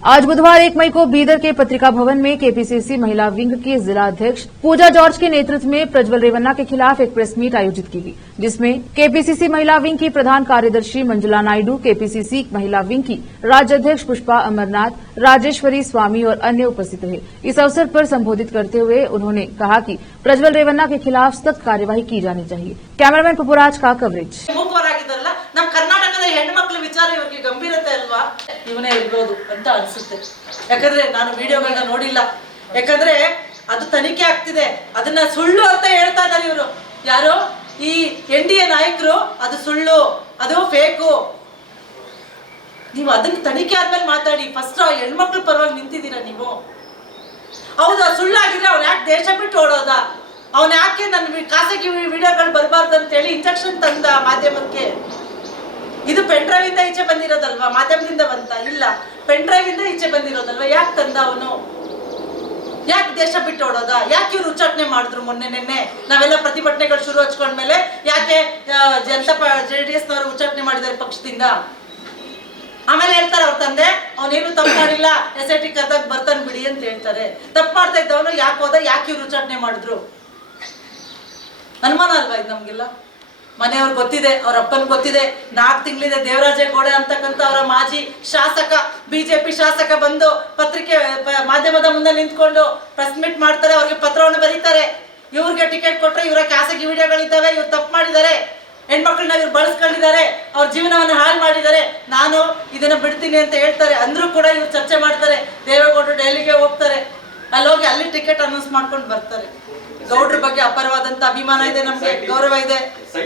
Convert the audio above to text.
आज बुधवार 1 मई को बीदर के पत्रिका भवन में केपीसीसी महिला विंग की जिला अध्यक्ष पूजा जॉर्ज के नेतृत्व में प्रज्वल रेवन्ना के खिलाफ एक प्रेस मीट आयोजित की गई, जिसमें केपीसीसी महिला विंग की प्रधान कार्यदर्शी मंजुला नायडू, केपीसीसी महिला विंग की राज्य अध्यक्ष पुष्पा अमरनाथ, राजेश्वरी स्वामी और अन्य उपस्थित रहे। इस अवसर पर संबोधित करते हुए उन्होंने कहा कि प्रज्वल रेवन्ना के खिलाफ सख्त कार्यवाही की जानी चाहिए। कैमरामैन पपुराज का कवरेज। ಗಂಭೀರತೆ ಅಲ್ವಾ ಇವನೇ ಇರಬಹುದು ಅಂತ ಅನ್ಸುತ್ತೆ। ಯಾಕಂದ್ರೆ ನಾನು ವಿಡಿಯೋಗಳನ್ನ ನೋಡಿಲ್ಲ, ಯಾಕಂದ್ರೆ ಅದು ತನಿಖೆ ಆಗ್ತಿದೆ, ಅದನ್ನ ಸುಳ್ಳು ಅಂತ ಹೇಳ್ತಾ ಇದ್ದಾರೆ ಇವರು ಯಾರು ಈ ಎನ್ಡಿಎ ನಾಯಕರು, ಅದು ಸುಳ್ಳು, ಅದು ಫೇಕು। ನೀವು ಅದನ್ನ ತನಿಖೆ ಆದ್ಮೇಲೆ ಮಾತಾಡಿ, ಫಸ್ಟ್ ಹೆಣ್ಮಕ್ಳ ಪರವಾಗಿ ನಿಂತಿದ್ದೀರಾ ನೀವು। ಹೌದು, ಸುಳ್ಳಾಗಿದ್ರೆ ಅವ್ನು ಯಾಕೆ ದೇಶ ಬಿಟ್ಟು ಓಡೋದ, ಅವನ್ ಯಾಕೆ ನನ್ನ ಖಾಸಗಿ ವಿಡಿಯೋಗಳು ಬರಬಾರ್ದು ಅಂತ ಹೇಳಿ ಇಂಜೆಕ್ಷನ್ ತಂದ ಮಾಧ್ಯಮಕ್ಕೆ। ಇದು ಪೆನ್ ಡ್ರೈವ್ ಇಂದ ಈಚೆ ಬಂದಿರೋದಲ್ವಾ, ಮಾಧ್ಯಮದಿಂದ ಬಂತ ಇಲ್ಲ, ಪೆನ್ ಡ್ರೈವ್ ಇಂದ ಈಚೆ ಬಂದಿರೋದಲ್ವಾ, ಯಾಕೆ ತಂದ ಅವನು, ಯಾಕೆ ದೇಶ ಬಿಟ್ಟು ಓಡೋದ, ಯಾಕೆ ಇವ್ರು ಉಚ್ಚಾಟನೆ ಮಾಡಿದ್ರು ನಿನ್ನೆ ನಾವೆಲ್ಲ ಪ್ರತಿಭಟನೆಗಳು ಶುರು ಹಚ್ಕೊಂಡ್ಮೇಲೆ ಯಾಕೆ JDS ನವರು ಉಚ್ಚಾಟನೆ ಮಾಡಿದ್ದಾರೆ ಪಕ್ಷದಿಂದ। ಆಮೇಲೆ ಹೇಳ್ತಾರೆ ಅವ್ರ ತಂದೆ ಅವನೇನು ತಪ್ಪು ಮಾಡಿಲ್ಲ, SIT ಕರ್ದಾಗ ಬರ್ತಾನೆ ಬಿಡಿ ಅಂತ ಹೇಳ್ತಾರೆ। ತಪ್ಪು ಮಾಡ್ತಾ ಇದ್ದವನು ಯಾಕೆ ಹೋದ, ಯಾಕೆ ಇವ್ರು ಉಚ್ಚಾಟನೆ ಮಾಡಿದ್ರು, ಅನುಮಾನ ಅಲ್ವಾ ಇದು ನಮ್ಗೆಲ್ಲ। ಮನೆಯವ್ರಿಗೆ ಗೊತ್ತಿದೆ, ಅವ್ರ ಅಪ್ಪನ್ ಗೊತ್ತಿದೆ, 4 ತಿಂಗಳಿದೆ ದೇವರಾಜೇಗೌಡ ಅಂತಕ್ಕಂಥ ಅವರ ಮಾಜಿ ಶಾಸಕ, ಬಿಜೆಪಿ ಶಾಸಕ ಬಂದು ಪತ್ರಿಕೆ ಮಾಧ್ಯಮದ ಮುಂದೆ ನಿಂತ್ಕೊಂಡು ಪ್ರೆಸ್ ಮೀಟ್ ಮಾಡ್ತಾರೆ, ಅವ್ರಿಗೆ ಪತ್ರವನ್ನು ಬರೀತಾರೆ, ಇವ್ರಿಗೆ ಟಿಕೆಟ್ ಕೊಟ್ರೆ ಇವರ ಖಾಸಗಿ ವಿಡಿಯೋಗಳಿದ್ದಾವೆ, ಇವ್ರು ತಪ್ಪು ಮಾಡಿದ್ದಾರೆ, ಹೆಣ್ಮಕ್ಳನ್ನ ಇವ್ರು ಬಳಸ್ಕೊಂಡಿದ್ದಾರೆ, ಅವ್ರ ಜೀವನವನ್ನು ಹಾಳು ಮಾಡಿದ್ದಾರೆ, ನಾನು ಇದನ್ನ ಬಿಡ್ತೀನಿ ಅಂತ ಹೇಳ್ತಾರೆ। ಅಂದ್ರೂ ಕೂಡ ಇವ್ರು ಚರ್ಚೆ ಮಾಡ್ತಾರೆ, ದೇವೇಗೌಡರು ಡೆಲ್ಲಿಗೆ ಹೋಗ್ತಾರೆ, ಅಲ್ಲಿ ಹೋಗಿ ಅಲ್ಲಿ ಟಿಕೆಟ್ ಅನೌನ್ಸ್ ಮಾಡ್ಕೊಂಡು ಬರ್ತಾರೆ। ಗೌಡ್ರ ಬಗ್ಗೆ ಅಪಾರವಾದಂತ ಅಭಿಮಾನ ಇದೆ, ನಮ್ಗೆ ಗೌರವ ಇದೆ।